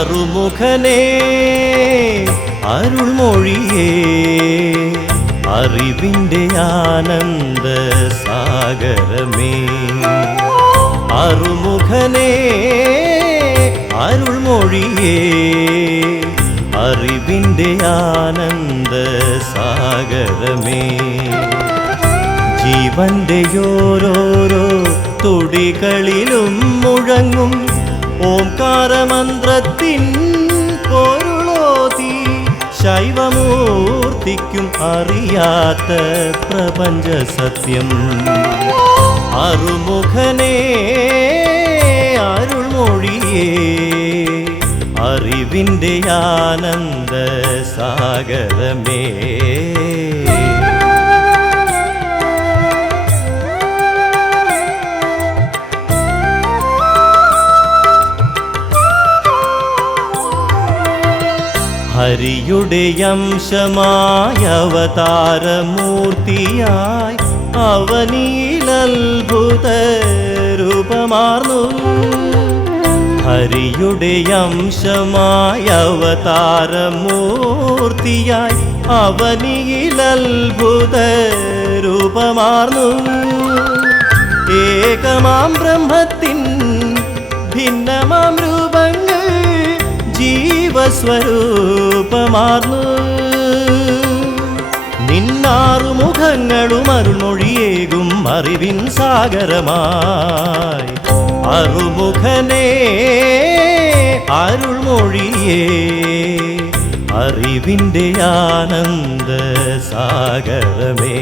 അറുമുഖനേ അരുൾമൊഴിയേ അറിവിൻ്റെ ആനന്ദ സാഗരമേ അറുമുഖനേ അരുൾമൊഴിയേ അറിവിൻ്റെ ആനന്ദ സാഗരമേ ജീവന്റെ ഓരോരോ തുടികളിലും മുഴങ്ങും ഓംകാരമന്ത്രത്തിൻ പൊരുളോതി ശൈവമൂർത്തിക്കും അറിയാത്ത പ്രപഞ്ച സത്യം അറുമുഖനേ അരുൾമൊഴിയേ അറിവിൻ്റെ ആനന്ദ സാഗരമേ ഹരിയുടെ അംശമായ അവതാരമൂർത്തിയായി അവനിൽ അത്ഭുത രൂപമാർന്നു ഹരിയുടെ അംശമായ അവതാരമൂർത്തിയായി അവനിൽ അത്ഭുത രൂപമാർന്നു ഏകമാം ബ്രഹ്മത്തിൻ ഭിന്നമാം രൂപങ്ങൾ ജീവസ്വരൂപമാർന്നു നിന്നാറുമുഖങ്ങളും അരുൾമൊഴിയേകും അറിവിൻ സാഗരമായി അറുമുഖനേ അരുൾമൊഴിയേ അറിവിൻ്റെ ആനന്ദ സാഗരമേ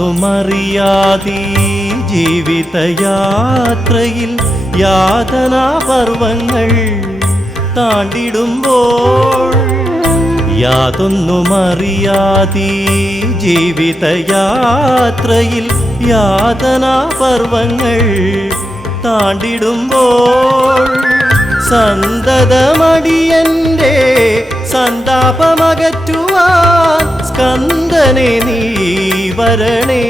യാതൊന്നുമറിയാതെ ജീവിതയാത്രയിൽ യാതനാപർവങ്ങൾ താണ്ടിടുമ്പോൾ യാതൊന്നുമറിയാതെ ജീവിതയാത്രയിൽ യാതനാപർവങ്ങൾ താണ്ടിടുമ്പോൾ സന്തതമടിയന്റെ സന്താപമകറ്റുവാൻ സ്കന്ദനെ നീ വരണേ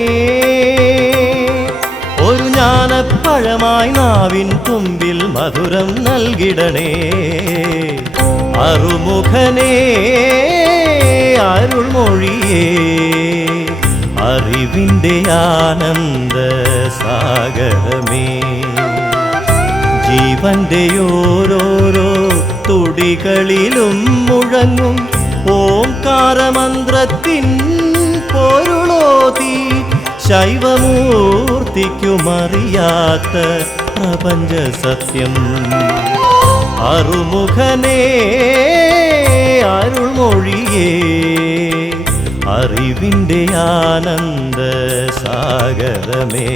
ഒരു ജ്ഞാനപ്പഴമായി നാവിൻ തുമ്പിൽ മധുരം നൽകിടണേ അറുമുഖനേ അരുൾമൊഴിയേ അറിവിൻ്റെ ആനന്ദ സാഗരമേ ജീവന്റെ ഓരോരോ തുടികളിലും മുഴങ്ങും ഓംകാരമന്ത്രത്തിൻ പൊരുളോതി ശൈവമൂർത്തിക്കുമറിയാത്ത പ്രപഞ്ച സത്യം അറുമുഖനേ അരുൾമൊഴിയേ അറിവിൻ്റെ ആനന്ദ സാഗരമേ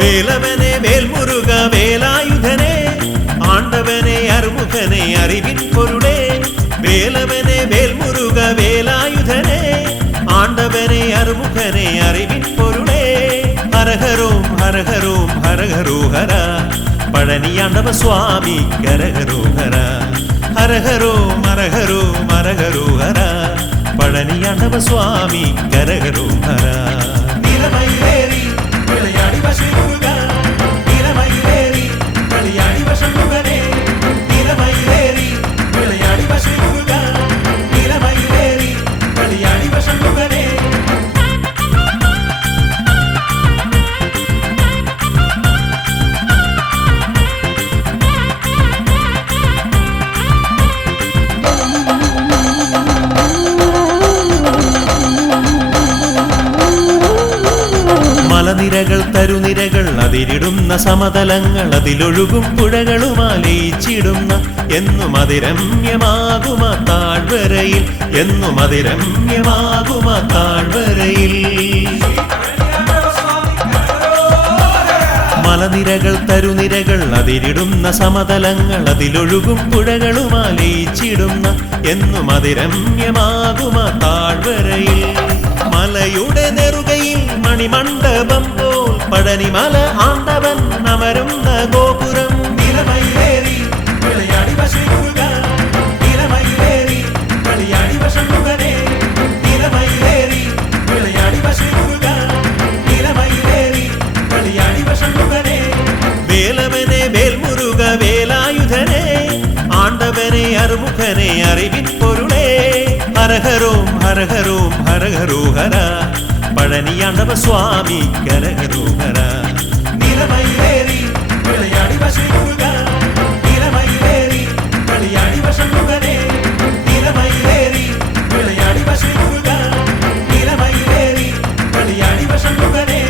வேலவனே வேல்முருக வேலாயுதனே ஆண்டவனே அருமுகனே அறிவின் பொருளே. வேலவனே வேல்முருக வேலாயுதனே ஆண்டவனே அருமுகனே அறிவின் பொருளே. ஹரஹரோம் ஹரஹரோம் ஹரஹரோஹரா பழனி ஆண்டவ சுவாமி கரஹரோஹரா. ஹரஹரோம் ஹரஹரோம் ஹரஹரோஹரா பழனி ஆண்டவ சுவாமி கரஹரோஹரா. நிலமயிலேறி விளையாடி வசை முருகா, நிலமயிலேறி விளையாடி வசை முருகனே. நிலமயிலேறி விளையாடி வசை முருகா, நிலமயிலேறி விளையாடி வசை முருகனே. മലനിരകൾ തരുനിരകൾ അതിരിടുന്ന സമതലങ്ങൾ അതിലൊഴുകും പുഴകളുമാലയിച്ചിടുന്ന എന്നും അതിരമ്യമാകുമ താഴ്വരയിൽ എന്നും അതിരമ്യമാകുമ താഴ്വരയിൽ മലനിരകൾ തരുനിരകൾ അതിരിടുന്ന സമതലങ്ങൾ അതിലൊഴുകും പുഴകളുമാലയിച്ചിടുന്ന എന്നും അതിരമ്യമാകുമ താഴ്വരയിൽ മലയുടെ നെറുകയിൽ മണിമണ്ഡപം പോൽ പഴനിമല ആണ്ടവൻ അമരുന്ന ഗോപുരം നിലമയിലേറി വിളയാടി വശിക്കുക നിലമയിലേറി കളിയാടി വശമുഖനെ നിലമയിലേറി വിളയാടി വശിക്കുക നിലമയിലേറി കളിയാടി വശമുഖനെ വേലവനെ വേൽമുരുക വേലായുധനെ ആണ്ടവനെ അറുമുഖനെ അറിവിൻ പൊരുളേ ഹരഹരോം ഹരഹരോം ഹരഹരോഹര പഴനിയാണ്ടവ സ്വാമി കരഹരോഹര നിലമയിലേറി വിളയാടി വശിക്കുക നിലമയിലേറി കളിയാടി വശമുഖനെ നിലമയിലേറി വിളയാടി വശിക്കുക നിലമയിലേറി കളിയാടി വശമുഖനെ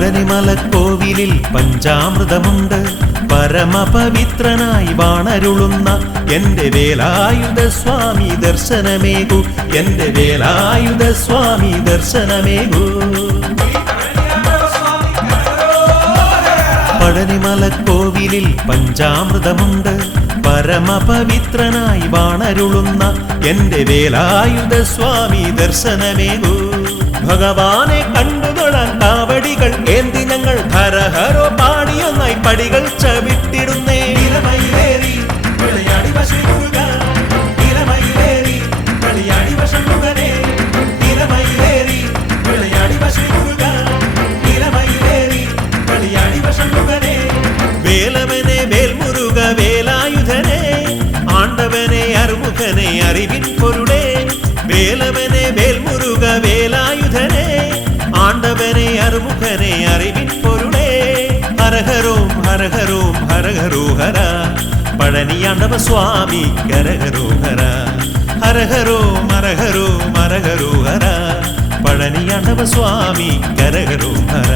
പഴനിമലക്കോവിലിൽ പഞ്ചാമൃതമുണ്ട് പരമപവിത്രനായി വാണരുളുന്ന എന്റെ വേലായുധ സ്വാമി ദർശനമേകു എന്റെ വേലായുധ സ്വാമി ദർശനമേകു പഴനിമലക്കോവിലിൽ പഞ്ചാമൃതമുണ്ട് പരമപവിത്രനായി വാണരുളുന്ന എന്റെ വേലായുധ സ്വാമി ദർശനമേകു ഭഗവാനെ കണ്ടുതൊഴാൻ കാവടികൾ ഏന്തി ഞങ്ങൾ ഹരഹരോ പാടിയൊന്നായി പടികൾ ചവിട്ടിടുന്നേ നിലമയിലേറി വിളയാടി വശിക്കുക നിലമയിലേറി കളിയാടി വശമുഖനെ നിലമയിലേറി വിളയാടി വശിക്കുക നിലമയിലേറി കളിയാടി വശമുഖനെ വേലവനെ വേൽമുരുക വേലായുധനെ ആണ്ടവനെ അറുമുഖനെ അറിവിൻ പൊരുളേ വേലവനെ വേൽമുരുക വേലായുധനെ ആണ്ടവനെ അറുമുഖനെ അറിവിൻ പൊരുളേ ഹരഹരോം ഹരഹരോം ഹരഹരോഹര പഴനിയാണ്ടവ സ്വാമി കരഹരോഹര ഹരഹരോം ഹരഹരോം ഹരഹരോഹര പഴനിയാണ്ടവ സ്വാമി കരഹരോഹര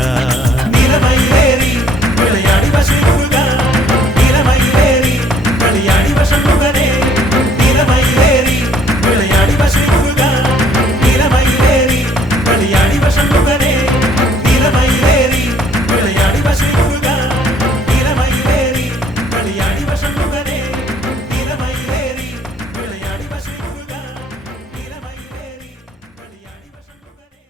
നിലമയിലേറി വിളയാടി വശിക്കുക നിലമയിലേറി കളിയാടി വശമുഖനെ നിലമയിലേറി വിളയാടി വശിക്കുക നിലമയിലേറി കളിയാടി വശമുഖനെ നിലമയിലേറി വിളയാടി വശിക്കുക നിലമയിലേറി കളിയാടി വശമുഖനെ നിലമയിലേറി വിളയാടി വശിക്കുക നിലമയിലേറി കളിയാടി വശമുഖനെ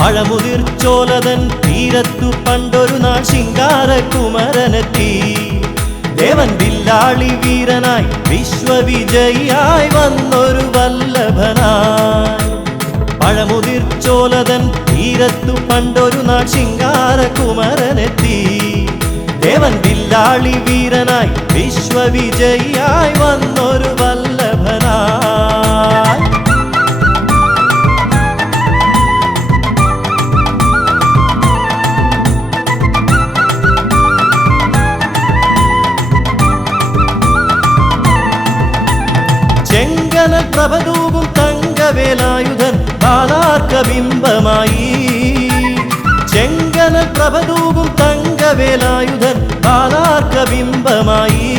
പഴമുതിർച്ചോലതൻ തീരത്തു പണ്ടൊരു നാൾ ശിങ്കാരകുമരനെത്തി. ദേവൻ വില്ലാളി വീരനായി വിശ്വവിജയിയായി വന്നൊരു വല്ലഭനായി. പഴമുതിർച്ചോലതൻ തീരത്തു പണ്ടൊരു നാൾ ശിങ്കാരകുമരനെത്തി. ദേവൻ വില്ലാളി വീരനായി വിശ്വവിജയിയായി വന്നൊരു വല്ലഭനായി. ചെങ്കനൽ പ്രഭതൂകും തങ്കവേലായുധൻ ബാലാർക്കബിംബമായി. ചെങ്കനൽ പ്രഭതൂകും തങ്കവേലായുധൻ ബാലാർക്കബിംബമായി.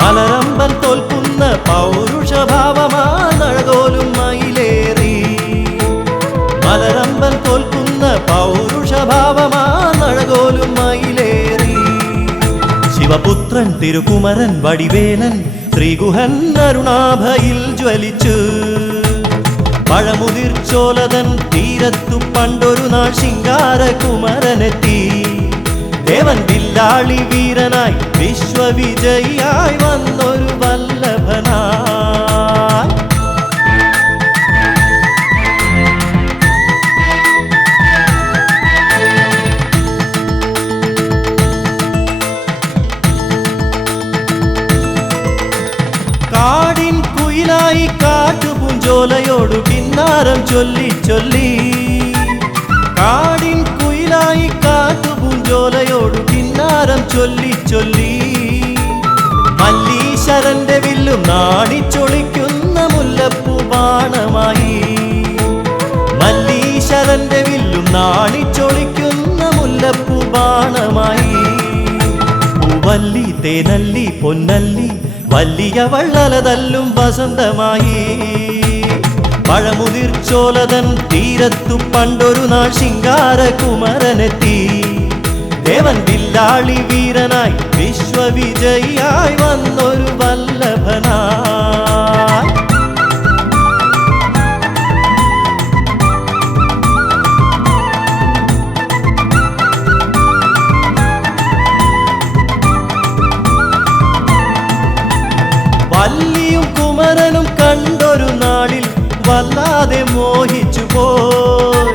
മലരമ്പൻ തോൽക്കുന്ന പൗരുഷഭാവമാനഴകോലും മയിലേറി. മലരമ്പൻ തോൽക്കുന്ന പൗരുഷഭാവമാനഴകോലും മയിലേറി. ശിവപുത്രൻ തിരുകുമരൻ വടിവേലൻ ശ്രീഗുഹൻ അരുണാഭയിൽ ജ്വലിച്ചു. പഴമുതിർച്ചോലതൻ തീരത്തു പണ്ടൊരു നാൾ ശിങ്കാരകുമരനെത്തി. ദേവൻ വില്ലാളി വീരനായി വിശ്വവിജയിയായി വന്നൊരു വല്ലഭനായി. കാടിൻ കുയിലായി കാട്ടുപൂഞ്ചോലയോടു കിന്നാരം ചൊല്ലി ചൊല്ലി. കാടിൻ കുയിലായി കാട്ടുപൂഞ്ചോലയോടു കിന്നാരം ചൊല്ലി ചൊല്ലി. മല്ലീശ്വരന്റെ വില്ലും നാണിച്ചൊളിക്കുന്ന മുല്ലപ്പൂ ബാണമായി. മല്ലീശ്വരന്റെ വില്ലും നാണിച്ചൊളിക്കുന്ന മുല്ലപ്പൂ ബാണമായി. പൂവല്ലി തേനല്ലി പൊന്നല്ലി വലിയ വള്ളലതല്ലും വസന്തമായി. പഴമുതിർച്ചോലതൻ തീരത്തു പണ്ടൊരു നാൾ ശിങ്കാരകുമരനെത്തി. ദേവൻ വില്ലാളി വീരനായി വിശ്വവിജയിയായി വന്നൊരു വല്ലഭനായി. വല്ലിയും കുമരനും കണ്ടൊരു നാളിൽ വല്ലാതെ മോഹിച്ചു പോയി.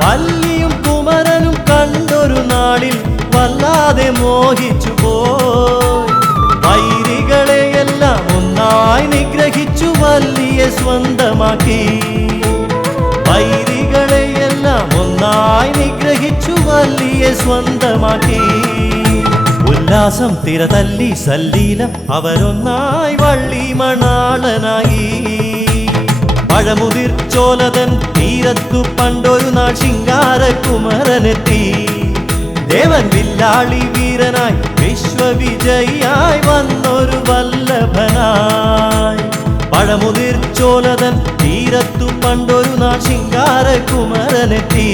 വല്ലിയും കുമരനും കണ്ടൊരു നാളിൽ വല്ലാതെ മോഹിച്ചു പോയി. വൈരികളെയെല്ലാം ഒന്നായി നിഗ്രഹിച്ചു വല്ലിയെ സ്വന്തമാക്കി. വൈരികളെയെല്ലാം ഒന്നായി നിഗ്രഹിച്ചു വല്ലിയെ സ്വന്തമാക്കി. ഉല്ലാസം തിരതല്ലി സല്ലീലം അവരൊന്നായി വള്ളി മണാളനായി. പഴമുതിർച്ചോലതൻ തീരത്തു പണ്ടൊരു നാൾ ശിങ്കാരകുമരനെത്തി. ദേവൻ വില്ലാളി വീരനായി വിശ്വവിജയിയായി വന്നൊരു വല്ലഭനായി. പഴമുതിർച്ചോലതൻ തീരത്തു പണ്ടൊരു നാൾ ശിങ്കാരകുമരനെത്തി.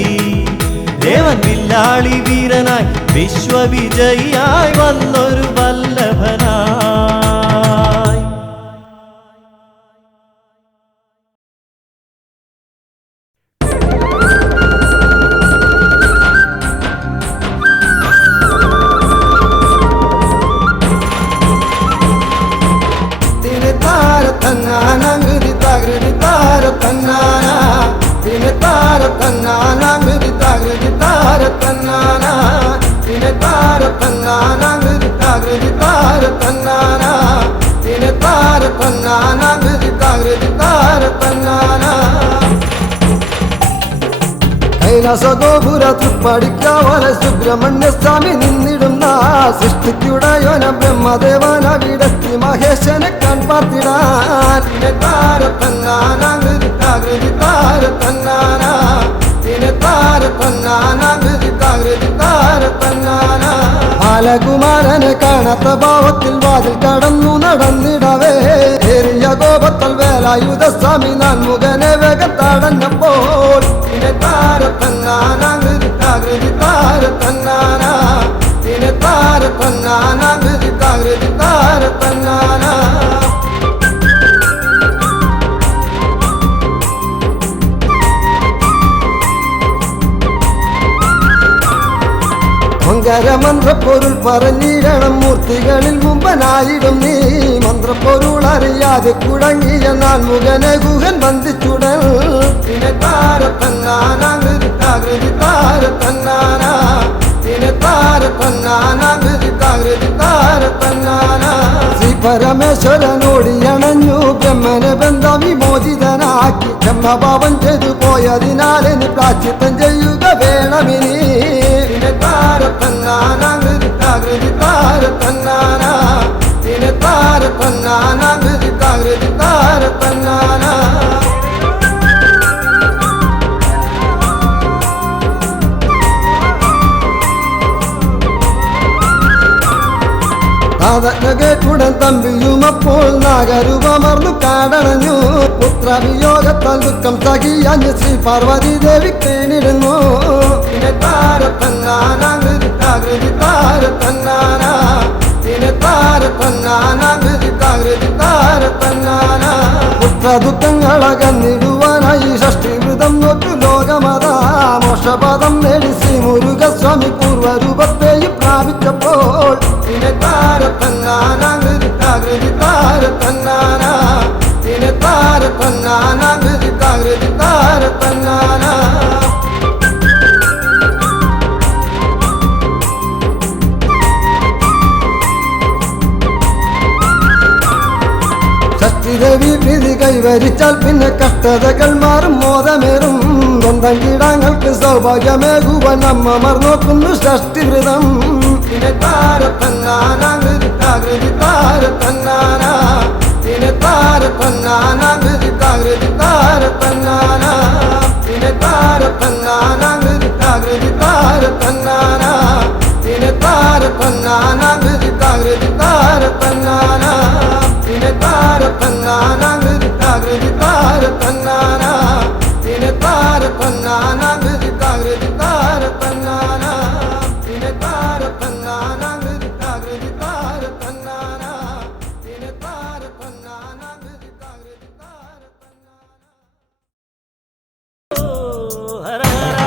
ദേവൻ വില്ലാളി വീരനായി വിശ്വവിജയിയായി വന്നൊരു വല്ലഭനായി. കൈലാസഗോപുര തൃപ്പടിക്കാവല സുബ്രഹ്മണ്യ സ്വാമി നിന്നിടുന്ന സൃഷ്ടിക്കുടയോന ബ്രഹ്മദേവന വിടത്തി മഹേശനെ കൺപാർത്തിടാൻ. ബാലകുമാരനെ കാണാത്ത ഭാവത്തിൽ വാതിൽ കടന്നു നടന്നിടവേ ഏറിയ കോപത്തൽ വേലായുധ സ്വാമി നാൻമുഖനെ വേഗത്തടഞ്ഞപ്പോൾ മന്ത്രപ്പൊരുൾ പറഞ്ഞിടണം മൂർത്തികളിൽ മുമ്പനായിടും നീ മന്ത്രപ്പൊരുൾ അറിയാതെ കുഴങ്ങിയ നാൻമുഖനെ ഗുഹൻ ബന്ധിച്ചുടൽ പിന്നെ താരത്തന്നാനാകൃതി താരത്തന്നാനാ പിന്നെ താരത്തന്നാനാകൃതി താരത്തന്നാനാ ശ്രീ പരമേശ്വരനോടിയണഞ്ഞു ബ്രഹ്മനെ ബന്ധ വിമോചിതനാക്കി ബ്രഹ്മഭാവം ചെയ്തു പോയതിനാലെ നീ പ്രാശ്ചിത്തം ചെയ്യുക വേണമിനി പിന്നെ താരത്തന്നാനാകൃതി താരത്തന്നാനാ പിന്നെ താരത്തന്നാനാകൃതി താരത്തന്നാനാ കേട്ടുടൻ തമ്പിയുമപ്പോൾ നാഗരൂപമർന്നു കാടണഞ്ഞു പുത്രവിയോഗത്താൽ ദുഃഖം സഹിയാഞ്ഞ് ശ്രീ പാർവതി ദേവി കേണിടുന്നു പിന്നെ താരത്തന്നാനാകൃതി താരത്തന്നാനാ പിന്നെ താരത്തന്നാനാകൃതി താരത്തന്നാനാ പുത്രദുഃഖങ്ങളകന്നിടുവാനായി ഷഷ്ടിവൃതം നോറ്റു ലോകമതാ മോക്ഷപദം നേടി ശ്രീ മുരുകസ്വാമി പൂർവരൂപത്തെയും പ്രാപിച്ചപ്പോൾ പിന്നെ താരത്തന്നാനാകൃതി താരത്തന്നാനാ പിന്നെ താരത്തന്നാനാകൃതി താരത്തന്നാനാ ഷഷ്ടിദേവി പ്രീതി കൈവരിച്ചാൽ പിന്നെ കഷ്ടതകൾ മാറും മോദമേറും സ്വന്തം കീടങ്ങൾക്ക് സൗഭാഗ്യമേകുവാൻ അമ്മമാർ നോക്കുന്നു ഷഷ്ടിവൃതം പിന്നെ താരത്തന്നാനാകൃതി താരത്തന്നാനാ പിന്നെ താരത്തന്നാനാകൃതി താരത്തന്നാനാ പിന്നെ താരത്തന്നാനാകൃതി താരത്തന്നാനാ പിന്നെ താരത്തന്നാനാകൃതി താരത്തന്നാനാ പിന്നെ താരത്തന്നാനാകൃതി താരത്തന്നാനാ പിന്നെ താരത്തന്നാനാകൃതി താരത്തന്നാനാ പിന്നെ താരത്തന്നാനാകൃതി താരത്തന്നാനാ പിന്നെ താരത്തന്നാനാകൃതി ഹര ഹര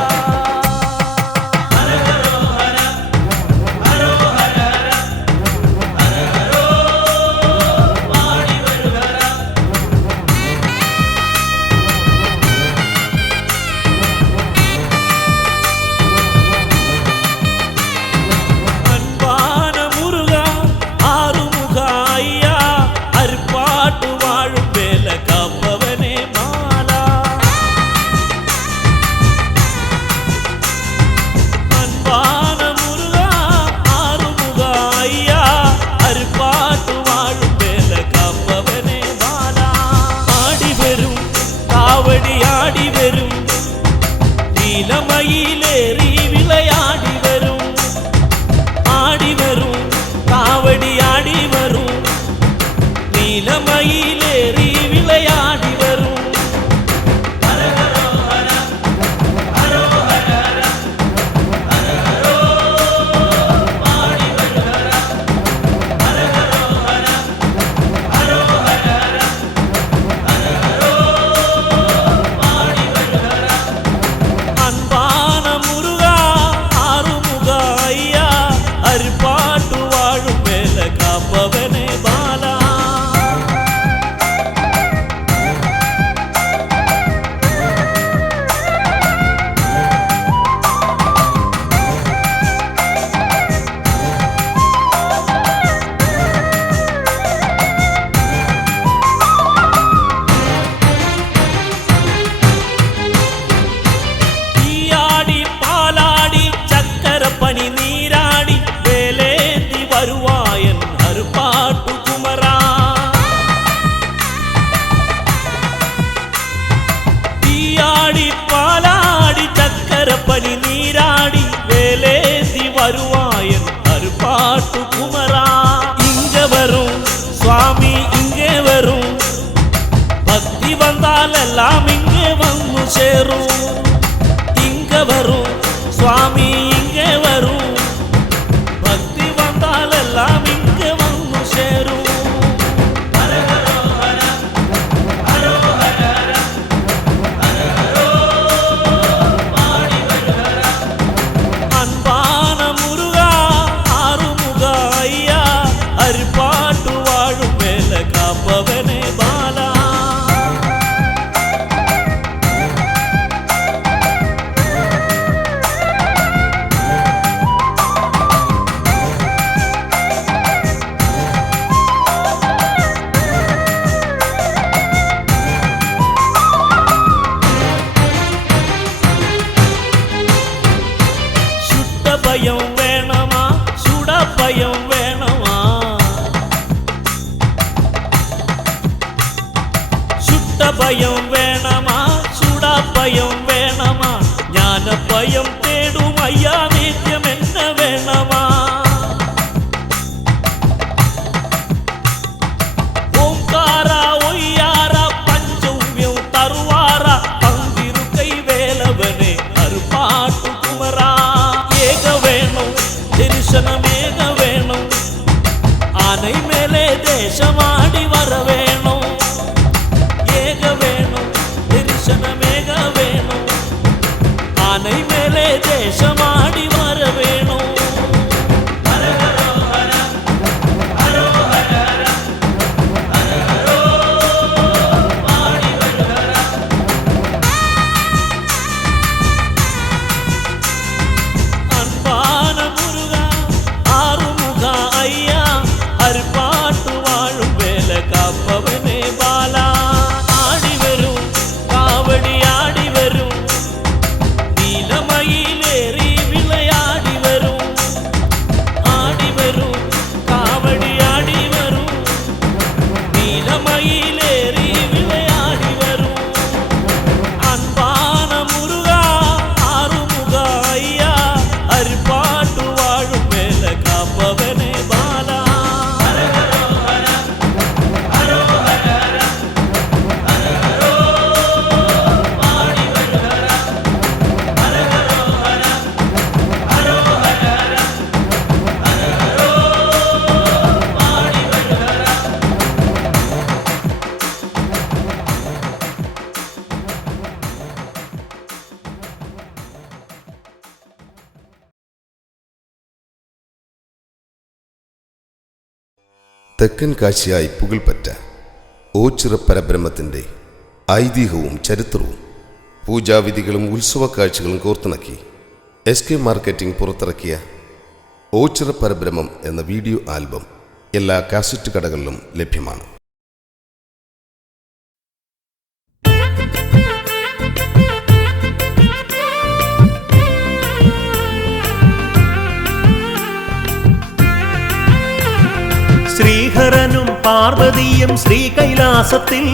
அன்பான முருகா അഭയം തേടും അയ്യാ നിത്യം എന്ന വേണമാ ഓംകാര ഒയ്യാര പഞ്ചൗമ്യം തറുവാര പന്തിരു കൈവേലവനെ അറുപാട്ടു കുമര ഏക വേണം ദർശനമേക വേണം ആനൈ മേലെ ദേശമാടി വര വേണം ഏക വേണം ദർശനമേക വേണം ആനൈ മേലെ ദേശമാടി വര വേണം അൻപാന മുരുക ആറുമുഖ അയ്യ ഹരിപ്പാട്ടു വാഴും വേല കാപ്പവനെ ബാല ആടി വരും കാവടി ആടി വരും നീലമയിലേറി വിളയാടി വരും ആടി വരും കാവടി ആടി വരും നീലമയിലേറി വിളയാടി വരും അൻപാന മുരുക ആറുമുഖ അയ്യ ഹരിപ്പാട്ടു വാഴും വേല കാപ്പവനെ ബാല തെക്കൻ കാശിയായി പുകൾപ്പറ്റ ഓച്ചിറ പരബ്രഹ്മത്തിൻ്റെ ഐതിഹ്യവും ചരിത്രവും പൂജാവിധികളും ഉത്സവ കാഴ്ചകളും കോർത്തിണക്കി SK മാർക്കറ്റിംഗ് പുറത്തിറക്കിയ ഓച്ചിറ പരബ്രഹ്മം എന്ന വീഡിയോ ആൽബം എല്ലാ കാസറ്റ് കടകളിലും ലഭ്യമാണ്. ശ്രീഹരനും പാർവതിയും ശ്രീകൈലാസത്തിൽ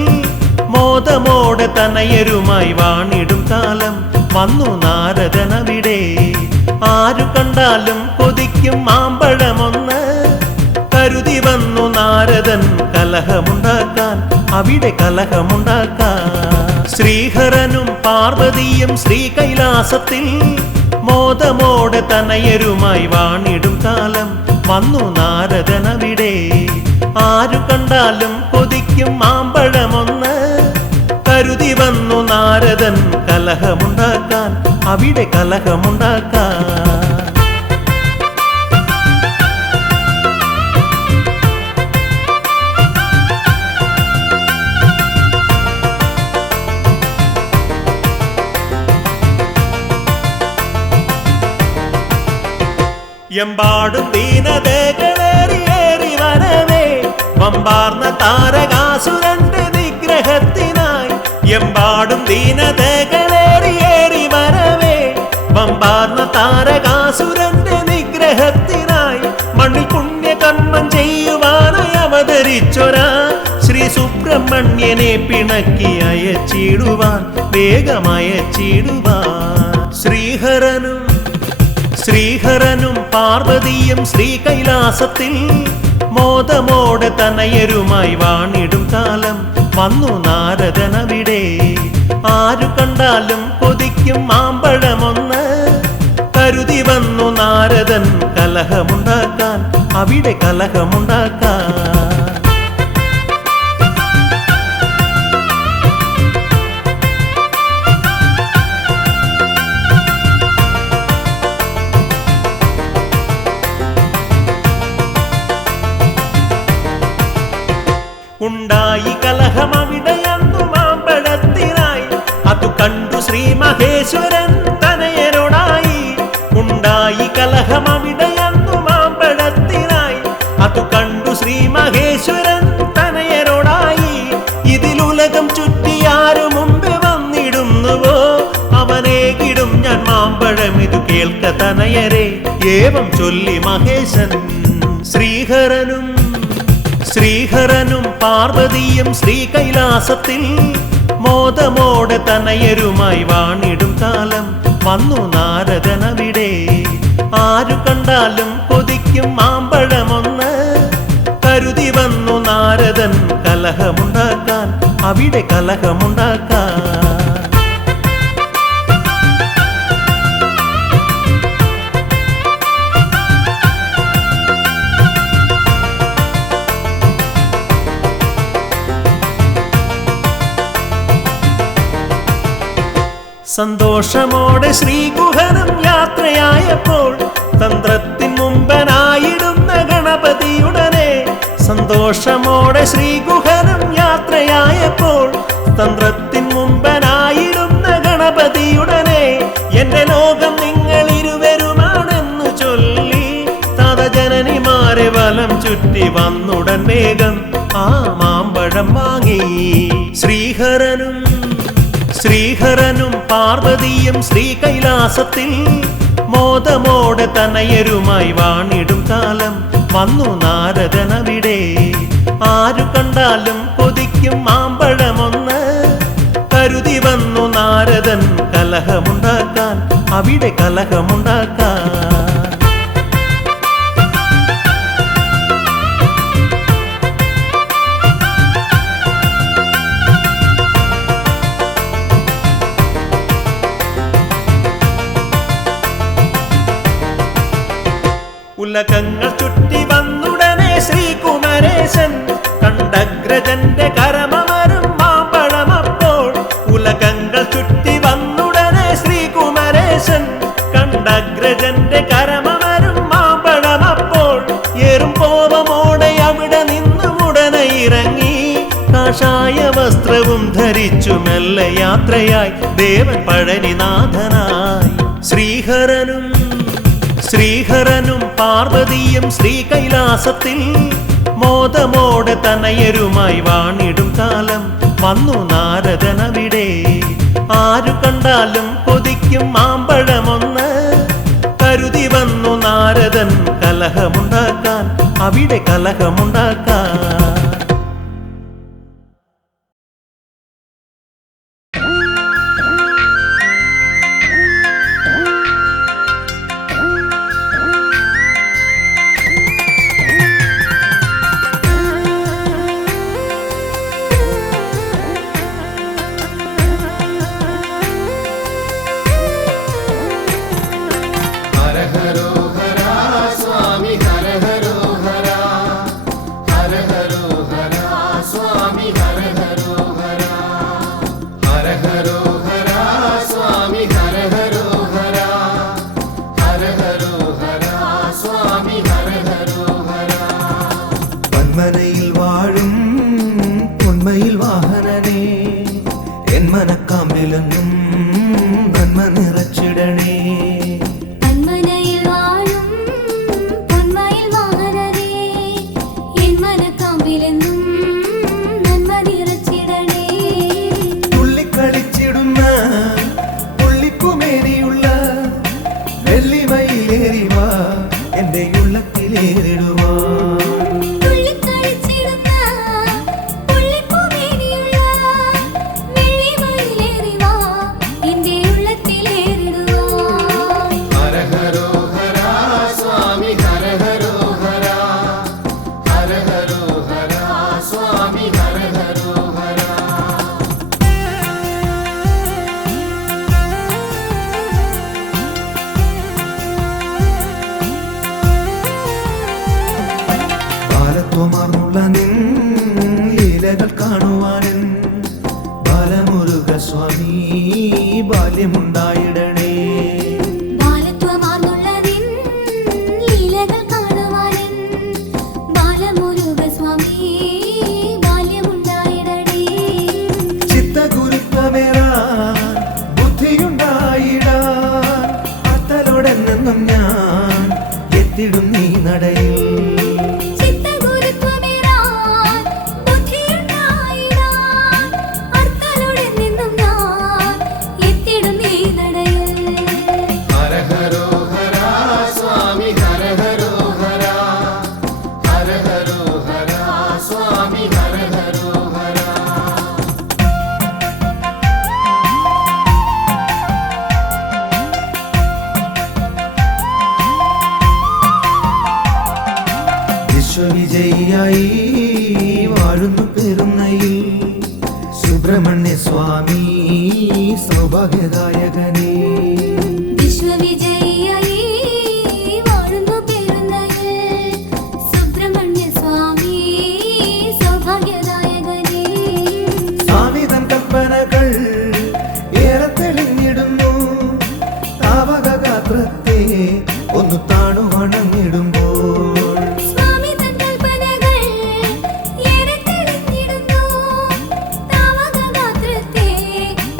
മോദമോടെ തനയരുമായി വാണിടും കാലം വന്നു നാരദനവിടെ. ആരു കണ്ടാലും കൊതിക്കും മാമ്പഴമൊന്ന് കരുതി വന്നു നാരദൻ കലഹമുണ്ടാക്കാൻ, അവിടെ കലഹമുണ്ടാക്കാൻ. ശ്രീഹരനും പാർവതിയും ശ്രീകൈലാസത്തിൽ മോദമോടെ തനയരുമായി വാണിടും കാലം വന്നു നാരദനവിടെ. ആരു കണ്ടാലും കൊതിക്കും മാമ്പഴമൊന്ന് കരുതി വന്നു നാരദൻ കലഹമുണ്ടാക്കാൻ, അവിടെ കലഹമുണ്ടാക്കാൻ. എമ്പാടും ദീനതകളേറിയേറി വരവേ വമ്പാർന്ന താരകാസുരന്റെ നിഗ്രഹത്തിനായി. എമ്പാടും ദീനതകളേറിയേറി വരവേ വമ്പാർന്ന താരകാസുരന്റെ നിഗ്രഹത്തിനായി. മണ്ണിൽ പുണ്യകർമ്മം ചെയ്യുവാനായി അവതരിച്ചൊരാ ശ്രീ സുബ്രഹ്മണ്യനെ പിണക്കി അയച്ചിടുവാൻ, വേഗമയച്ചിടുവാൻ. ശ്രീഹരനും പാർവതിയും ശ്രീകൈലാസത്തിൽ മോദമോടെ തനയരുമായി വാണിടും കാലം വന്നു നാരദനവിടെ. ആരു കണ്ടാലും കൊതിക്കും മാമ്പഴമൊന്ന് കരുതി വന്നു നാരദൻ കലഹമുണ്ടാക്കാൻ, അവിടെ കലഹമുണ്ടാക്കാൻ. ഉണ്ടായി കലഹമവിടെയന്നു മാമ്പഴത്തിനായി. അതു കണ്ടു ശ്രീ മഹേശ്വരൻ തനയരോടായി. ഉണ്ടായി കലഹമവിടെയന്നു മാമ്പഴത്തിനായി. അതു കണ്ടു ശ്രീ മഹേശ്വരൻ തനയരോടായി. ഇതിലുലകം ചുറ്റിയാരു മുമ്പ് വന്നിടുന്നുവോ അവനേകിടും ഞാൻ മാമ്പഴം, ഇതു കേൾക്ക തനയരെ. ഏവം ചൊല്ലി മഹേശൻ. ശ്രീഹരനും പാർവതിയും ശ്രീകൈലാസത്തിൽ മോദമോടെ തനയരുമായി വാണിടും കാലം വന്നു നാ കണ്ടാലും കൊതിക്കും മാമ്പഴമൊന്ന് കരുതി വന്നു നാരദൻ കലഹമുണ്ടാക്കാൻ അവിടെ കലഹമുണ്ടാക്കാൻ സന്തോഷമോടെ ശ്രീഗുഹനും യാത്രയായപ്പോൾ തന്ത്രത്തിൻ മുമ്പനായിടുന്ന ഗണപതിയുടനെ സന്തോഷമോടെ ശ്രീഗുഹനും യാത്രയായപ്പോൾ തന്ത്രത്തിൻ മുമ്പനായിടുന്ന ഗണപതിയുടനെ എന്റെ ലോകം നിങ്ങൾ ഇരുവരുമാണെന്നു ചൊല്ലി തതജനനിമാരെ വലം ചുറ്റി വന്നുടൻ വേഗം ആ മാമ്പഴം വാങ്ങി ശ്രീഹരനും പാർവതിയും ശ്രീകൈലാസത്തിൽ മോദമോടെ തനയരുമായി വാണിടും കാലം വന്നു നാരദനവിടെ ആരു കണ്ടാലും കൊതിക്കും മാമ്പഴമൊന്ന് കരുതി വന്നു നാരദൻ കലഹമുണ്ടാക്കാൻ അവിടെ കലഹമുണ്ടാക്കാൻ ഉലകങ്ങൾ ചുറ്റി വന്നുടനെ ശ്രീകുമരേശൻ കണ്ടഗ്രജന്റെ കരമമരും മാമ്പഴമപ്പോൾ ഉലകങ്ങൾ ചുറ്റി വന്നുടനെ ശ്രീകുമരേശൻ കണ്ടഗ്രജന്റെ കരമമരും മാമ്പഴമപ്പോൾ ഏറും കോപമോടെ അവിടെ നിന്നും ഉടനെ ഇറങ്ങി കാഷായ വസ്ത്രവും ധരിച്ചു മെല്ലെ യാത്രയായി ദേവൻ പഴനിനാഥനായി ശ്രീഹരനും പാർവതിയും ശ്രീകൈലാസത്തിൽ മോദമോടെ തനയരുമായി വാണിടും കാലം വന്നു നാരദനവിടെ ആരു കണ്ടാലും കൊതിക്കും മാമ്പഴമൊന്ന് കരുതി വന്നു നാരദൻ കലഹമുണ്ടാക്കാൻ അവിടെ കലഹമുണ്ടാക്കാൻ ലീലകൾ കാണുവാനും ബാലമുരുക സ്വാമി ബാല്യമുണ്ടായിടണേ. ബാലത്വമാർന്നുള്ളതിൻ ലീലകൾ കാണുവാനും ബാലമുരുക സ്വാമി ബാല്യമുണ്ടായിടണേ. ചിത്തഗുരുത്വമേറാൻ ബുദ്ധിയുണ്ടായിടാൻ അത്തലോടെന്നും ഞാൻ എത്തിടും നീ നടയിൽ. ചിത്തഗുരുത്വമേറാൻ വിജയിയായി വാഴുന്നു പെരുന്നയിൽ സുബ്രഹ്മണ്യ സ്വാമി സൗഭാഗ്യദായകനേ. വിശ്വവിജയിയായി വാഴുന്നു പെരുന്നയിൽ സുബ്രഹ്മണ്യ സ്വാമി സൗഭാഗ്യദായകനേ. സ്വാമി തൻ കൽപ്പനകൾ ഏറെ തെളിഞ്ഞിടുന്നു. താവകഗാത്രത്തെ ഒന്ന് താണു വണങ്ങിടുമ്പോൾ സ്വാമി തൻ കൽപ്പനകൾ ഏറെ തെളിഞ്ഞിടുന്നു. താവകഗാത്രത്തെ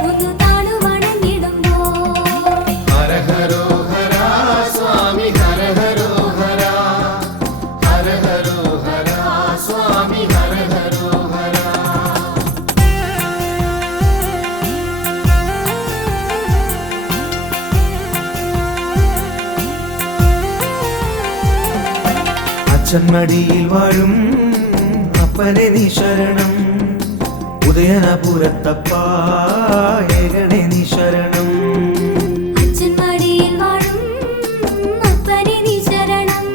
ഒന്ന് താണു വണങ്ങിടുമ്പോൾ ഹര ഹരോ ഹര സ്വാമി ഹര ഹരോ ഹര ഹര ഹരോ ഹര സ്വാമി ഹര ഹരോ ഹര. അച്ഛൻമടിയിൽ വാഴും അപ്പനെ നീ ശരണം. ഉദയനപുരത്തപ്പ ഏകണേ നീ ശരണം. അച്ഛൻമടിയിൽ വാഴും അപ്പനെ നീ ശരണം.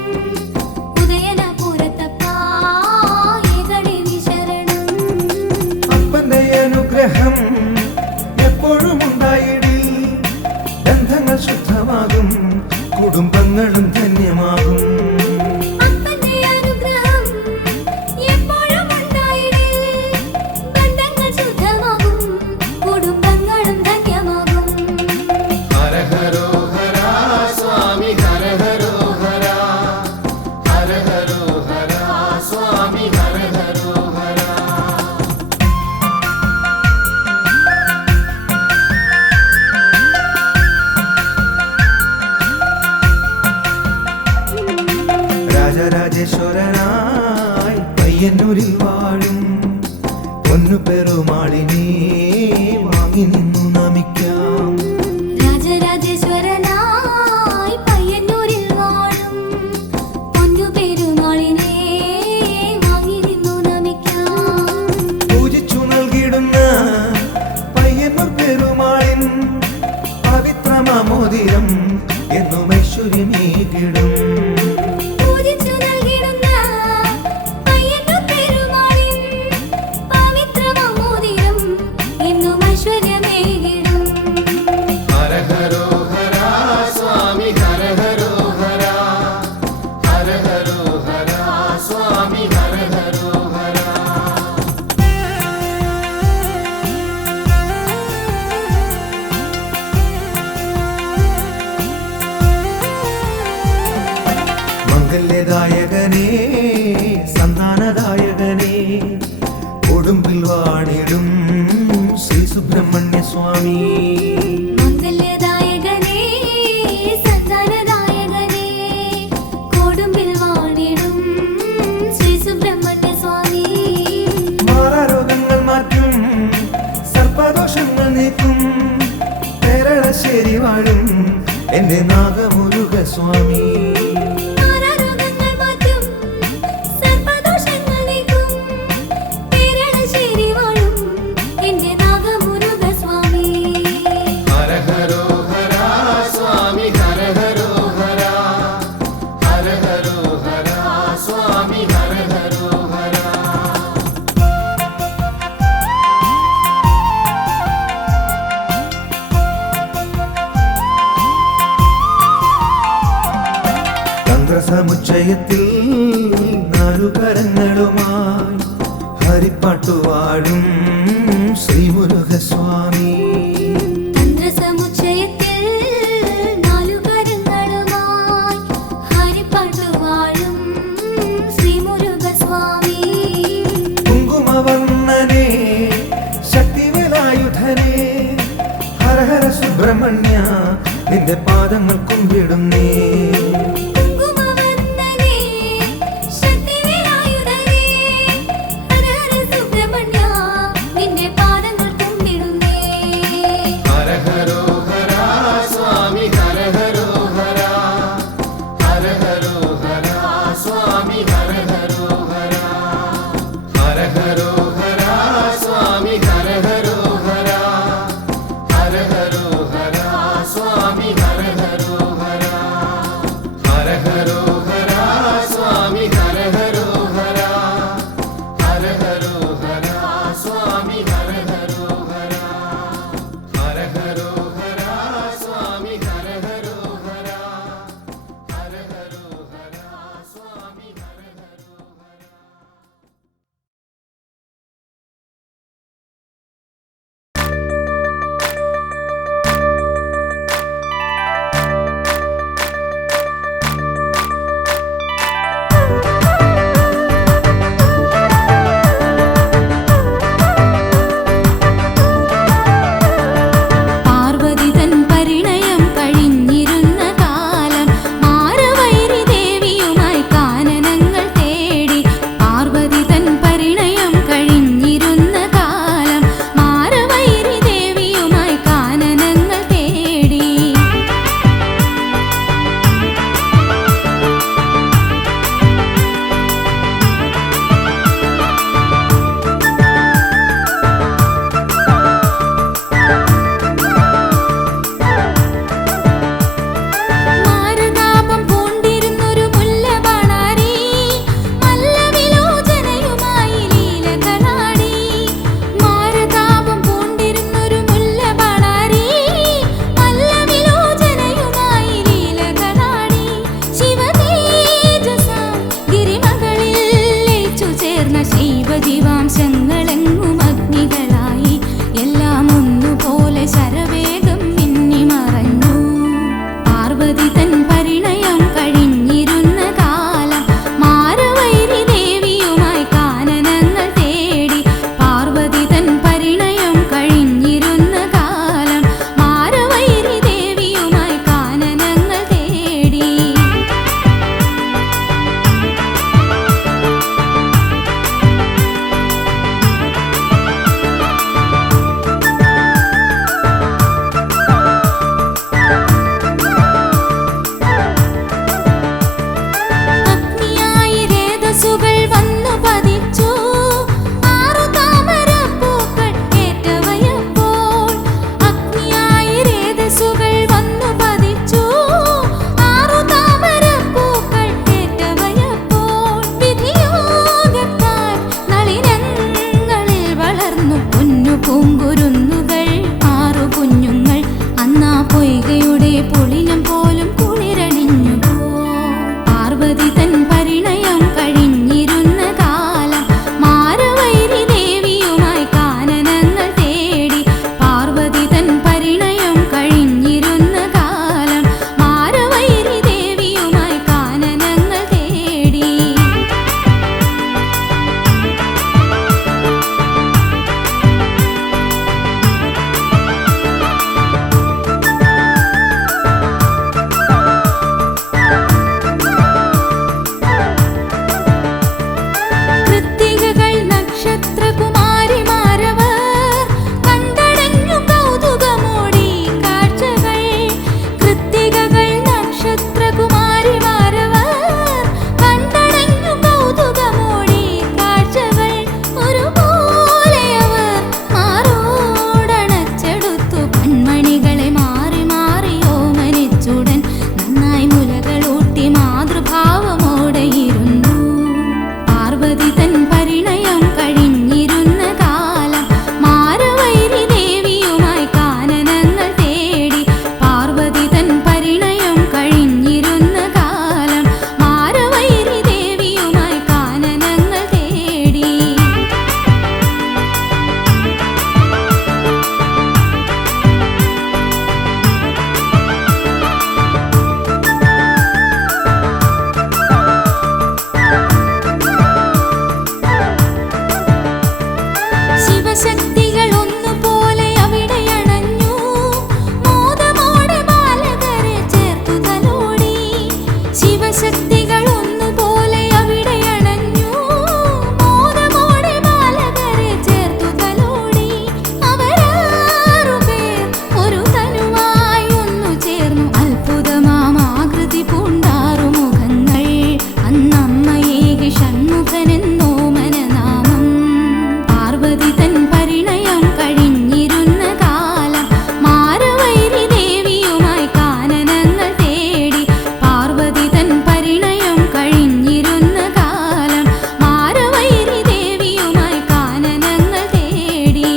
ഉദയനപുരത്തപ്പ ഏകണേ നീ ശരണം. അപ്പന്റെ അനുഗ്രഹം എപ്പോഴും ഉണ്ടായിടി. ബന്ധങ്ങൾ ശുദ്ധമാകും, കുടുംബങ്ങളും ധന്യമാകും. അപ്പന്റെ അനുഗ്രഹം എപ്പോഴും ഉണ്ടായിടേ. ബന്ധങ്ങൾ ശുദ്ധമാകും, കുടുംബങ്ങളും ധന്യമാകും. ഹര ഹരോ ഹര സ്വാമി ഹര ഹരോ ഹര ഹര ഹരോ ഹര സ്വാമി ഹര ഹരോ ഹര. രാജരാജേശ്വരനായി പയ്യന്നൂരിൽ വാഴും പൊന്നു പെരുമാളിനെ വാങ്ങി നിന്നു നമിക്കാം. രാജരാജേശ്വരനായി പയ്യന്നൂരിൽ വാഴും പൊന്നു പെരുമാളിനെ വാങ്ങി നിന്നു നമിക്കാം. പൂജിച്ചു നൽകിടുന്ന പയ്യന്നൂർ പെരുമാളിൻ പവിത്രമാമോദിരം എന്നും ഐശ്വര്യമേകിടും. പൂജിച്ചു നൽകിടുന്ന പയ്യന്നൂർ പെരുമാളിൻ പവിത്രമാമോദിരം എന്നും ഐശ്വര്യമേകിടും. ഹര ഹരോ ഹര സ്വാമി ഹര ഹരോ ഹര ഹര ഹരോ ഹര സ്വാമി ഹര ഹരോ ഹര. മംഗല്യദായകനേ സന്താനദായകനേ കൊടുമ്പിൽ വാണിടും ശ്രീ സുബ്രഹ്മണ്യ സ്വാമി. മംഗല്യദായകനേ സന്താനദായകനേ കൊടുമ്പിൽ വാണിടും ശ്രീ സുബ്രഹ്മണ്യ സ്വാമി. മാറാരോഗങ്ങൾ മാറ്റും, സർപ്പദോഷങ്ങൾ നീക്കും, കേരളശ്ശേരി വാഴും എന്റെ നാഗമുരുക സ്വാമി. മാറാരോഗങ്ങൾ മാറ്റും, സർപ്പദോഷങ്ങൾ നീക്കും, കേരളശ്ശേരി വാഴും എന്റെ നാഗമുരുക സ്വാമി. ഹര ഹരോ ഹര സ്വാമി ഹര ഹരോ ഹര ഹര ഹരോ ഹര സ്വാമി ഹര ഹരോ ഹര. തന്ത്രസമുച്ചയത്തിൽ നാലുകരങ്ങളുമായി ഹരിപ്പാട്ടുവാഴും ശ്രീമുരുകസ്വാമി. തന്ത്രസമുച്ചയത്തിൽ നാലുകരങ്ങളുമായി ഹരിപ്പാട്ടുവാഴും ശ്രീമുരുകസ്വാമി. കുങ്കുമവർണ്ണനെ ശക്തിവേലായുധനെ ഹര ഹര സുബ്രഹ്മണ്യ നിന്റെ പാദങ്ങൾ കുമ്പിടുന്നേ. കുങ്കുമവന്ദനേ ശക്തിവേലായുധനേ ഹര ഹര സുബ്രഹ്മണ്യ നിന്റെ പാദങ്ങൾ കുമ്പിടുന്നേ. ഹര ഹരോ ഹര സ്വാമി ഹര ഹരോ ഹര ഹര ഹരോ ഹര സ്വാമി ഹര ഹരോ ഹര ഹര ഹരോ ഹര സ്വാമി ഹര ഹരോ ഹര ഹര ഹരോ ഹര സ്വാമി ഹര ഹരോ ഹര ഹര കാർത്തികയുടെ പുളിനം പോലും കുളിരണിഞ്ഞു പോ പാർവതി തൻ പരിണയം കഴിഞ്ഞിരുന്ന കാലം മാരവൈരി ദേവിയുമായി കാനനങ്ങൾ തേടി പാർവതി തൻ പരിണയം കഴിഞ്ഞിരുന്ന കാലം മാരവൈരി ദേവിയുമായി കാനനങ്ങൾ തേടി കൃത്തികകൾ നക്ഷത്രകുമാരിമാരവർ കണ്ടടഞ്ഞു കൗതുകമോടി കാഴ്ചകൾ കൃത്തികകൾ നക്ഷത്രകുമാരിമാരവർ കണ്ടടഞ്ഞു കൗതുകമോടി കാഴ്ചകൾ ഒരുപോലെ അവർ മാറോടണച്ചെടുത്തു കൺമണികളെ മാറി മാറി ഓമനിച്ചുടൻ നന്നായി മുലകളൂട്ടി മാതൃഭാവമോടെയിരുന്നു പാർവതി തൻ പരിണയം കഴിഞ്ഞിരുന്ന കാലം മാരവൈരി ദേവിയുമായി കാനനങ്ങൾ തേടി പാർവതി തൻ പരിണയം കഴിഞ്ഞിരുന്ന കാലം മാരവൈരി ദേവിയുമായി കാനനങ്ങൾ തേടി ശിവശക്തികൾ ഒന്നുപോലെ അവിടെ അണഞ്ഞു മോദമോടെ ബാലകരെ ചേർത്തു തലോടി ശിവശക്തികൾ ഒന്നുപോലെ അവിടെ അണഞ്ഞു മോദമോടെ ബാലകരെ ചേർത്തു തലോടി അവരാറുപേർ ഒരു തനുവായി ഒന്നു ചേർന്നു അത്ഭുതമാകൃതി പൂണ്ടാറു മുഖങ്ങൾ അന്നമ്മയേകി ഷൺമുഖനെന്നോമനനാമം പാർവതി തൻ പരിണയം കഴിഞ്ഞിരുന്ന കാലം മാരവൈരി ദേവിയുമായി കാനനങ്ങൾ തേടി പാർവതി തൻ പരിണയം കഴിഞ്ഞിരുന്ന കാലം മാരവൈരി ദേവിയുമായി കാനനങ്ങൾ തേടി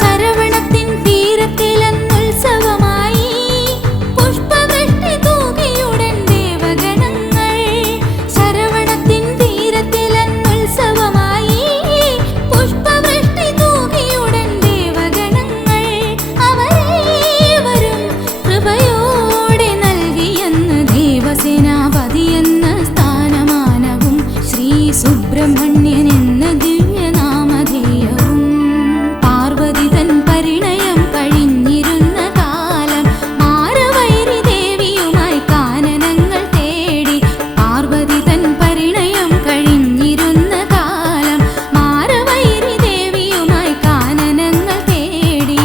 ശരവണത്തിൻ തീരത്തിലെന്നുത്സവമായി പുഷ്പവൃഷ്ടി തൂകിയുടൻ ദേവഗണങ്ങൾ ശരവണത്തിൻ തീരത്തിലെന്നുത്സവമായി പുഷ്പവൃഷ്ടി തൂകിയുടൻ ദേവഗണങ്ങൾ അവരേവരും കൃപയോടെ നൽകിയെന്ന് ദേവസേനാപതിയെന്ന സ്ഥാനമാനവും ശ്രീ സുബ്രഹ്മണ്യൻ എന്ന ദിവ്യനാമധേയവും പാർവതി തൻ പരിണയം കഴിഞ്ഞിരുന്ന കാലം മാരവൈരി ദേവിയുമായി കാനനങ്ങൾ തേടി പാർവതി തൻ പരിണയം കഴിഞ്ഞിരുന്ന കാലം മാരവൈരി ദേവിയുമായി കാനനങ്ങൾ തേടി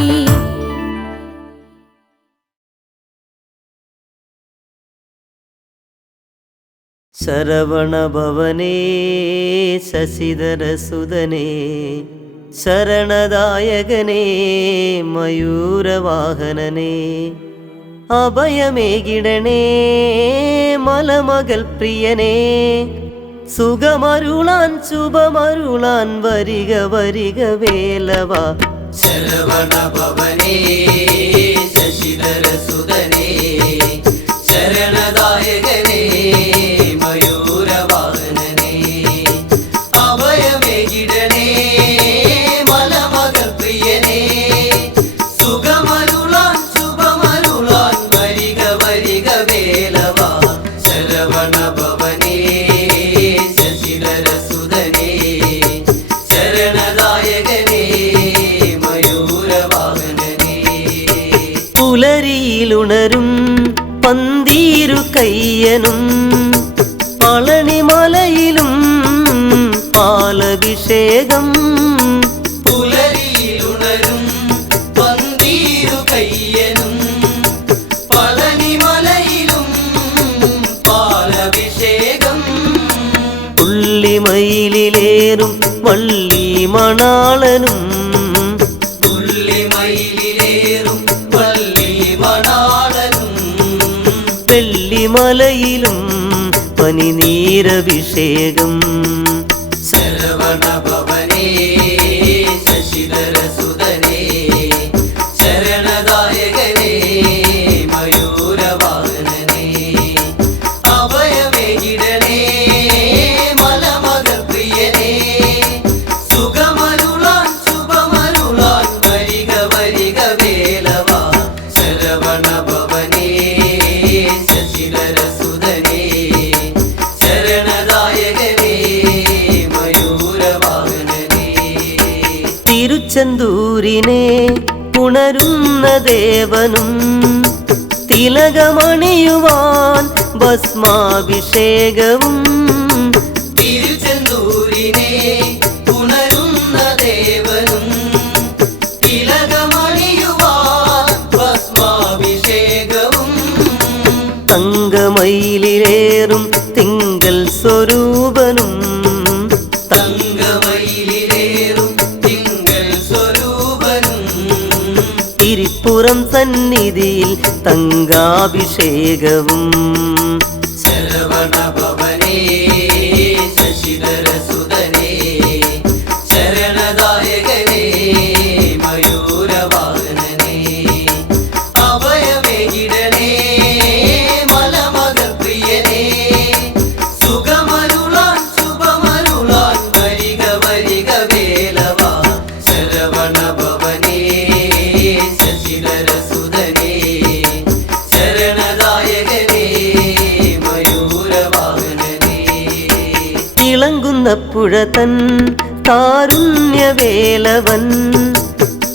ശരവണഭവനേ ശശിധരസുതനേ ശരണദായകനേ മയൂരവാഹനനേ അഭയമേകിടണേ മലമകൾ പ്രിയനേ സുഖമരുളാൻ ശുഭമരുളാൻ വരിക വരിക വേലവ ശരവണഭവനേ ശശിധരസുതനേ ശരണദായകനേ മയൂരവാഹനനേ അഭയമേകിടണേ മലമകൾ പ്രിയനേ സുഖമരുളാൻ ശുഭമരുളാൻ വരിക വരിക വേലവ ശരവണഭവനേ ശശിധരസുതനേ ശരണദായകനേ മയൂരവാഹനനേ പുലരിയിലുണരും പന്തീരു കയ്യനും പളനിമലയിലും പാലഭിഷേകം പുലരിയിലുണരും പന്തീരു കയ്യനും പളനിമലയിലും പാലഭിഷേകം തുള്ളിമയിലേറും വള്ളി മണാളനും തുള്ളിമയിലേറും വള്ളി ശബരിമലയിലും പനിനീരഭിഷേകം. ശരവണഭവനേ ശശിധരസുതനേ ശരണദായകനേ മയൂരവാഹനനേ അഭയമേകിടണേ മലമകൾ പ്രിയനേ സുഖമരുളാൻ ശുഭമരുളാൻ വരിക വരിക വേലവാ. ശരവണഭവനേ ശശിധരസുതനേ ശരണദായകനേ മയൂരവാഹനനേ. തിരുച്ചെന്തൂരിനെ ഉണരുന്ന ദേവനും തിലകമണിയുവാൻ ഭസ്മാഭിഷേകവും. തിരുച്ചെന്തൂരിനെ ഉണരുന്ന ദേവനും തിലകമണിയുവാൻ ഭസ്മാഭിഷേകവും. തങ്കമയിലേറും തിങ്കൾ സ്വരൂപനും തങ്കമയിലേറും തിങ്കൾ സ്വരൂപനും തിരിപ്പുറം സന്നിധിയിൽ തങ്കാഭിഷേകവും. ശരവണഭവനേ ശശിധരസുതനേ ശരണദായകനേ മയൂരവാഹനനേ അഭയമേകിടണേ മലമകൾ പ്രിയനേ സുഖമരുളാൻ ശുഭമരുളാൻ വരിക വരിക വേലവാ. ശരവണഭവനേ ശശിധരസുതനേ ശരണദായകനേ മയൂരവാഹനനേ. തിളങ്ങുന്ന പുഴതൻ കാരുണ്യവേലവൻ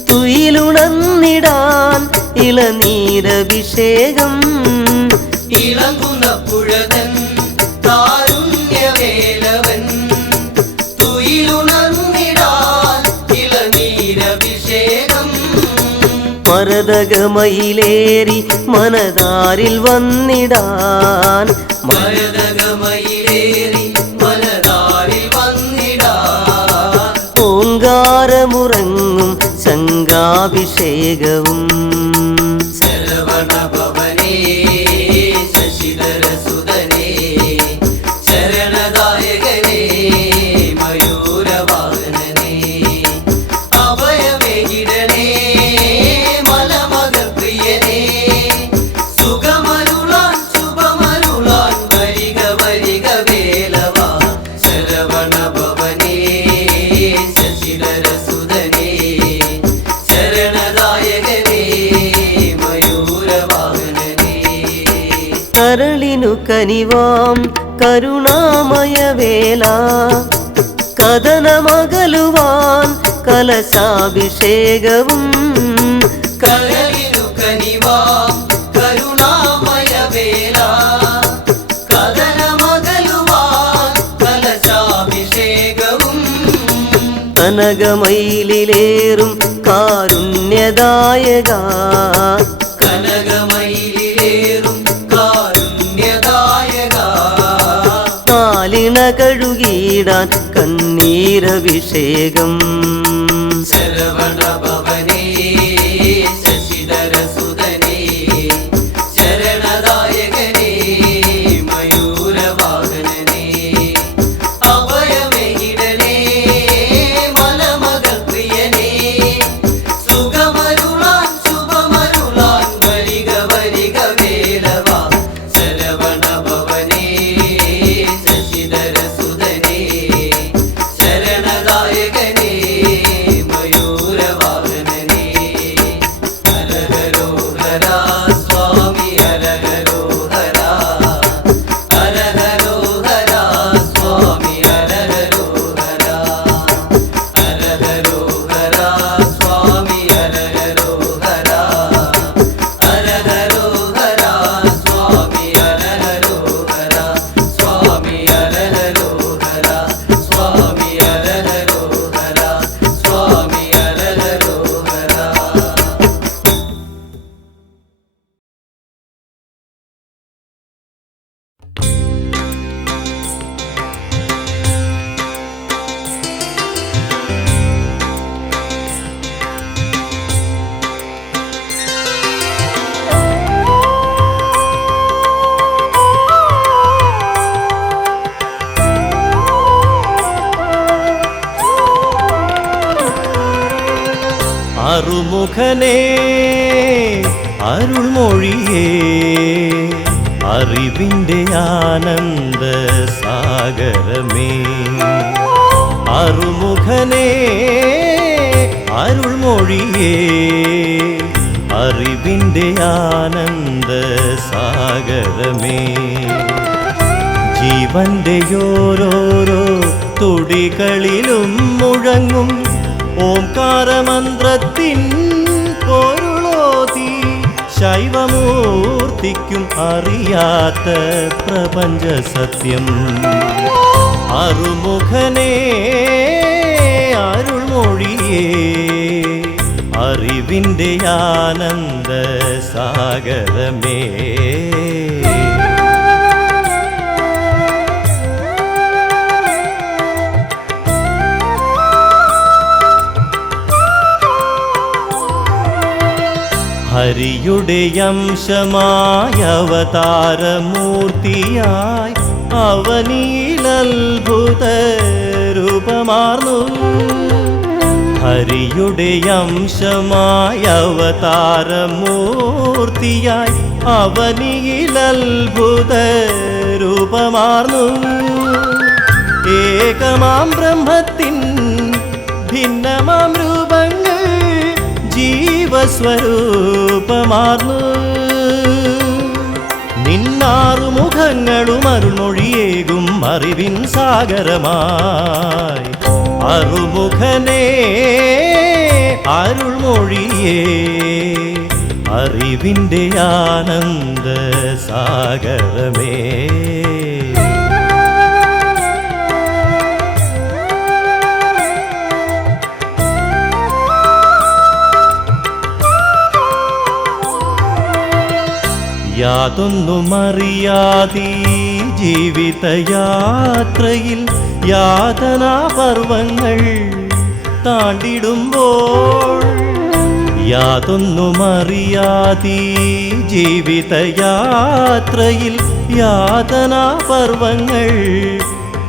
തുയിലുണർന്നിടാൻ ഇളനീരഭിഷേകം. ഇളങ്ങുന്ന പുഴതൻ കാരുണ്യവേലവൻ തുയിലുണർന്നിടാൻ ഇളനീരഭിഷേകം. മരതകമയിലേറി മനതാരിൽ വന്നിടാൻ മരതകമയിലേറി മനതാരിൽ വന്നിടാൻ ഓങ്കാരമുറങ്ങും ശങ്കാഭിഷേകവും. ശരവണഭവനേ ശശിധരസുതനേ ശരണദായകനേ മയൂരവാഹനനേ അഭയമേകിടണേ മലമകൾ പ്രിയനേ സുഖമരുളാൻ ശുഭമരുളാൻ വരിക വരിക വേലവാ. ശരവണഭവനേ ശശിധരസുതനേ ശരണദായകനേ മയൂരവാഹനനേ. കരളിനു കനിവാം കരുണാമയവേല കഥനമകലുവാൻ കലശാഭിഷേകവും. കരളിനു കനിവാം കരുണാമയവേല കഥനമകലുവാൻ കലശാഭിഷേകവും. കനകമയിലേറും കാരുണ്യദായക കനകമയിലേറും കാരുണ്യദായക കാലിണ കഴുകിടാൻ കണ്ണീരഭിഷേകം. ശരവണഭവനേ ശശിധരസുതനേ ശരണദായകനേ മയൂരവാഹനനേ അഭയമേകിടണേ മലമകൾ പ്രിയനേ സുഖമരുളാൻ ശുഭമരുളാൻ വരിക വരിക വേലവാ. ശരവണഭവനേ ശശിധരസുതനേ ശരണദായകനേ മയൂരവാഹനനേ. അറുമുഖനേ അരുൾമൊഴിയേ അറിവിൻ്റെ ആനന്ദ സാഗരമേ അറുമുഖനേ അരുൾമൊഴിയേ അറിവിൻ്റെ ആനന്ദ സാഗരമേ ജീവന്റെ ഓരോരോ തുടികളിലും മുഴങ്ങും ഓംകാരമന്ത്രത്തിൻ പൊരുളോതി ശൈവമൂർത്തിക്കും അറിയാത്ത പ്രപഞ്ച സത്യം അറുമുഖനേ അരുൾമൊഴിയേ അറിവിൻ്റെ ആനന്ദ സാഗരമേ ഹരിയുടെ അംശമായ അവതാരമൂർത്തിയായി അവനിലത്ഭുത രൂപമാർന്നു ഹരിയുടെ അംശമായ അവതാരമൂർത്തിയായി അവനിലത്ഭുത രൂപമാർന്നു ഏകമാം ബ്രഹ്മത്തിൻ ഭിന്നമാം രൂപങ്ങൾ ജീവസ്വരൂപമാർന്നു നിന്നാറുമുഖങ്ങളും അരുൾമൊഴിയേകും അറിവിൻ സാഗരമായി അറുമുഖനേ അരുൾമൊഴിയേ അറിവിൻ്റെ ആനന്ദ സാഗരമേ യാതൊന്നുമറിയാതീ ജീവിതയാത്രയിൽ യാതനാപർവങ്ങൾ താണ്ടിടുമ്പോൾ യാതൊന്നുമറിയാതീ ജീവിതയാത്രയിൽ യാതനാപർവങ്ങൾ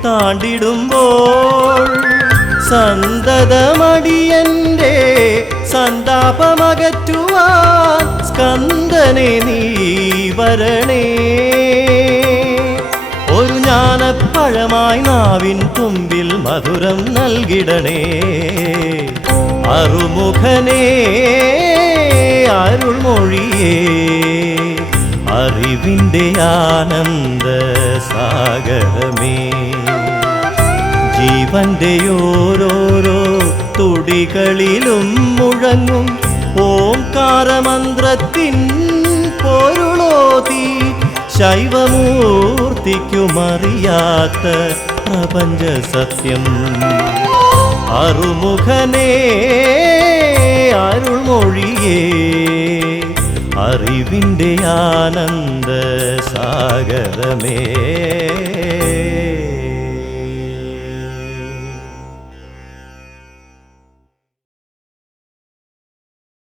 താണ്ടിടുമ്പോൾ സന്തതമടിയന്റെ സന്താപമകറ്റുവാൻ സ്കന്ദനെ നീ വരണേ ഒരു ജ്ഞാനപ്പഴമായി നാവിൻ തുമ്പിൽ മധുരം നൽകിടണേ അറുമുഖനേ അരുൾമൊഴിയേ അറിവിൻ്റെ ആനന്ദ സാഗരമേ ജീവന്റെ ഓരോരോ തുടികളിലും മുഴങ്ങും ഓംകാരമന്ത്രത്തിൻ പൊരുളോതി ശൈവമൂർത്തിക്കുമറിയാത്ത പ്രപഞ്ച സത്യം അറുമുഖനേ അരുൾമൊഴിയേ അറിവിൻ്റെ ആനന്ദ സാഗരമേ